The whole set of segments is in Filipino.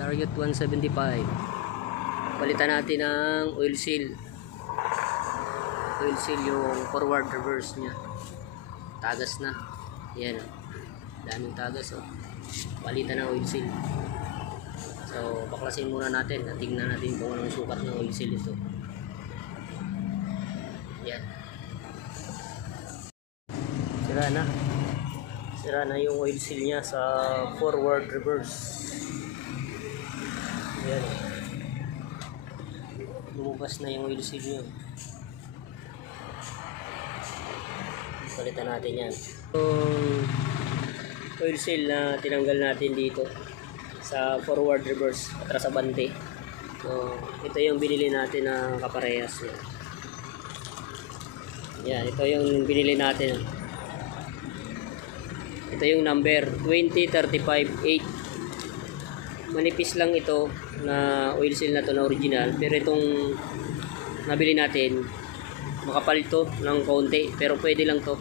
Target 175. Palitan natin ng oil seal. Oil seal yung forward reverse nya. Tagas na. Yan. Daming tagas oh. Palitan ng oil seal. So, baklasin muna natin. Tingnan natin kung anong sukat ng oil seal ito. Yan. Sira na yung oil seal nya sa forward reverse. Yan. Lumabas na yung oil seal nya. Palitan natin yan. Yung oil seal na tinanggal natin dito sa forward reverse atras abante. So, ito yung binili natin na kaparehas yan. Yan, ito yung binili natin. Ito yung number 20358. Manipis lang ito na oil seal na to na original, pero itong nabili natin makapal to ng konti, pero pwede lang to.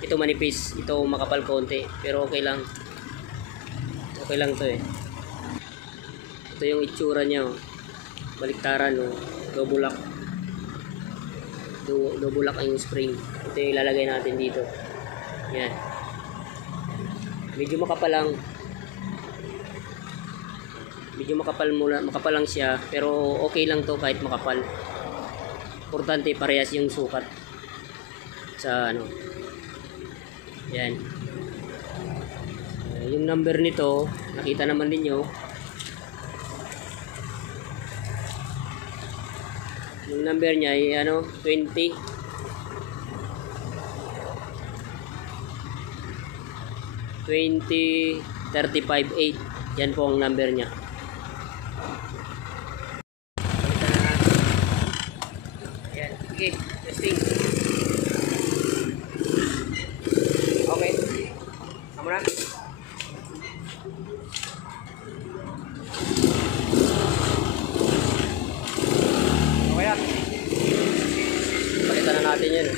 Ito manipis, ito makapal konti, pero okay lang to eh. Ito yung itsura niya oh. Baliktaran oh. Double lock ang spring. Ito yung ilalagay natin dito. Yan. Medyo makapal lang siya, pero okay lang to kahit makapal. Importante parehas yung sukat sa ano. Yan. Yung number nito, nakita naman ninyo. Yung number niya ay ano, 20358. Yan po ang number niya. Yan, okay, testing. Okay. Kamu na. Okay na. Palitan na natin yan.